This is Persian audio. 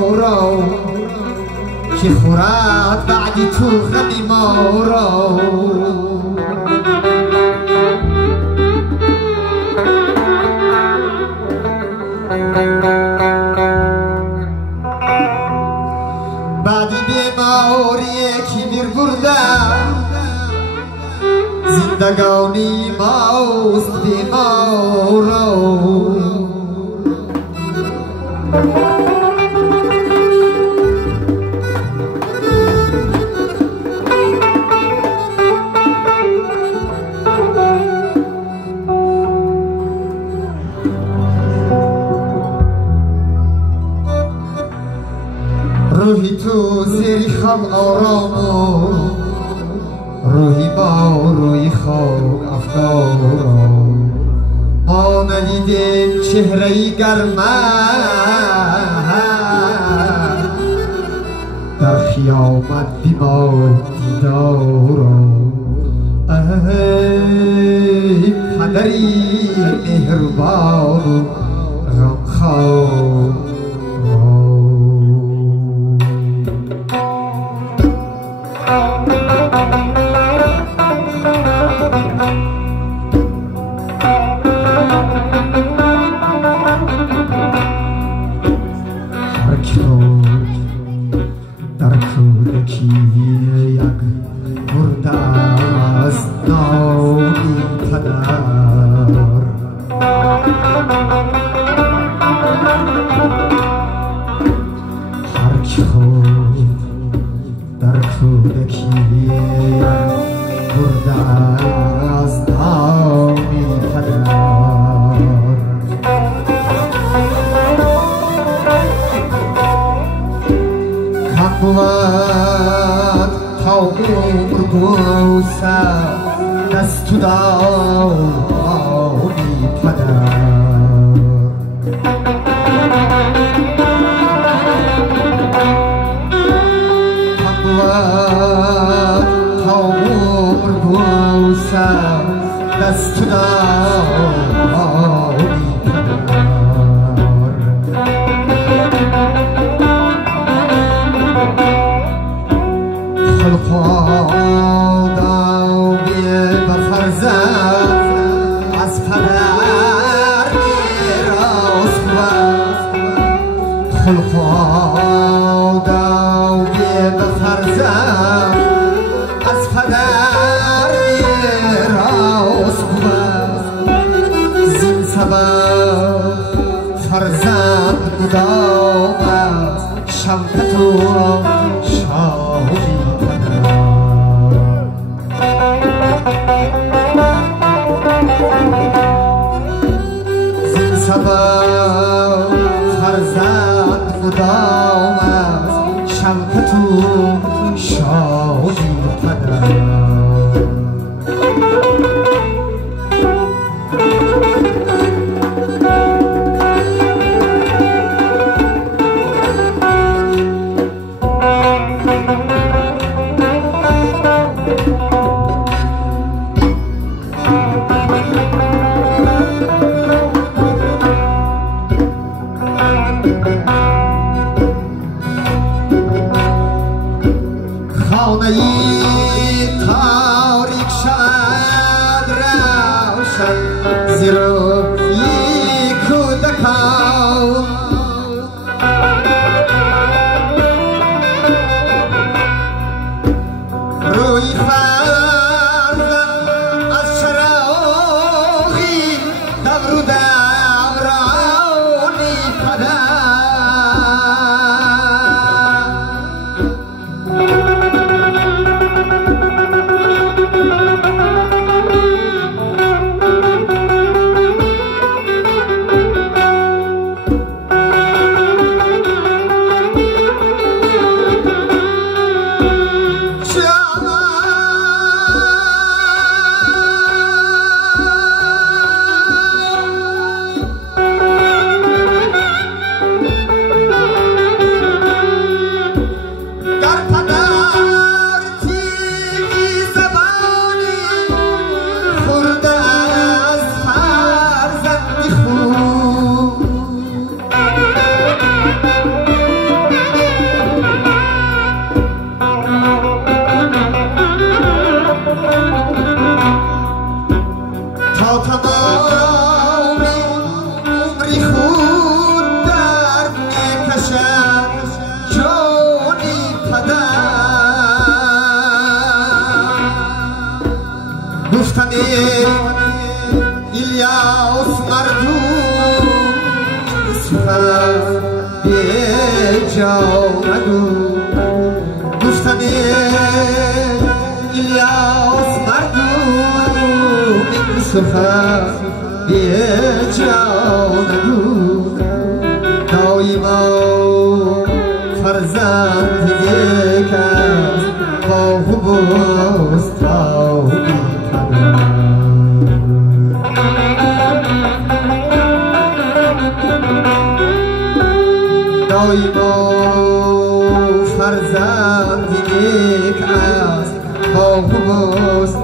را که خورد بعدی تو غمی ما را بعدی بیماری که میر بردم زندگانی ماست بیمارا روحی تو زیر خم آرام روحی با روی خواب افکار ما ندیدیم چهره گرمه در خیامت بیما دیدار ای پدری مهربان غمخوار در کودکی یک مرده از نامی پدر هر که خود در کودکی یک مرده از نامی پدر بود تا عمر بوسم دست و دامی پدر بود تا عمر بوسم دست و دامی خلقادا بیه بفرزد از پدر میراث بود خلقادا بیه بفرزد از پدر میراث بود زین سبب فرزند مدام است شوکت و شادی زین سبب فرزند مدام است شوکت و شادی پدر خانه تاریک شد روشن زیر کودکان روی فرزند از شراغی دور و دورانی پدر İlyas mardum Sıfat bir cavnadım Gustani İlyas mardum Sıfat bir cavnadım Daima فرزند یک است با خوب است دایما فرزند یک است با خوب است